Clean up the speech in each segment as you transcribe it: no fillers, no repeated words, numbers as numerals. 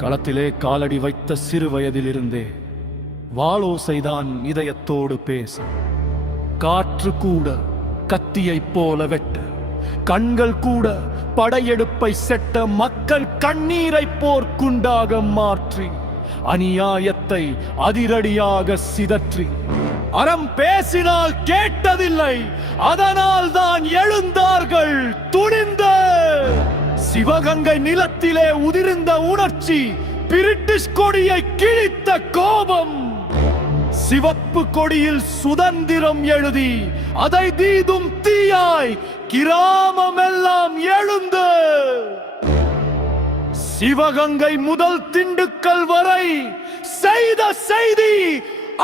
களத்திலே காலடி வைத்த சிறு வயதிலிருந்தே வாளோசைதான் இதயத்தோடு பேச, காற்று கூட கத்தியைப் போல வெட்ட, கண்கள் கூட படையெடுப்பை செட்ட, மக்கள் கண்ணீரை போர்க்குண்டாக மாற்றி, அநியாயத்தை அதிரடியாக சிதற்றி, அறம் பேசினால் கேட்டதில்லை, அதனால் தான் எழுந்தார்கள் துணிந்து. சிவகங்கை நிலத்திலே உதிர்ந்த உணர்ச்சி, பிரிட்டிஷ் கொடியை கிழித்த கோபம், சிவப்பு கொடியில் சுதந்திரம் எழுதி அதை தீதும் தீயாய் கிராமம் எல்லாம் எழுந்து, சிவகங்கை முதல் திண்டுக்கல் வரை செய்த செய்தி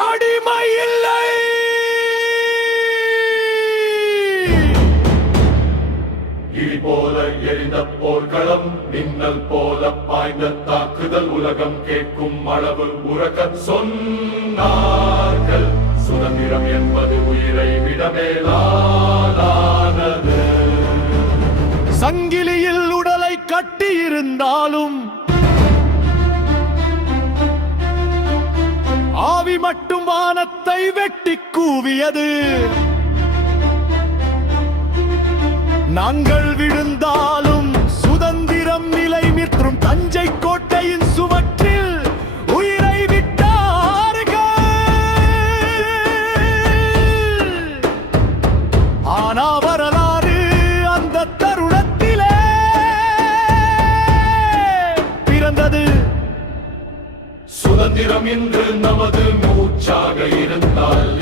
அடிமை இல்லை. இடி போல எரிந்த போர்க்களம், மின்னல் போல பாய்ந்த தாக்குதல், உலகம் கேட்கும் அளவு உறக்க சொன்னார்கள். சுதந்திரம் என்பது உயிரை விட மேலானது. சங்கிலியில் உடலை கட்டியிருந்தாலும் ஆவி மட்டும் வானத்தை வெட்டி கூவியது. நாங்கள் விழுந்தாலும் சுதந்திரம் நிலை நிற்கும். தஞ்சை கோட்டையின் சுவற்றில் உயிரை விட்டார்கள். ஆனா வரலாறு அந்த தருணத்திலே பிறந்தது. சுதந்திரம் இன்று நமது மூச்சாக இருந்தால்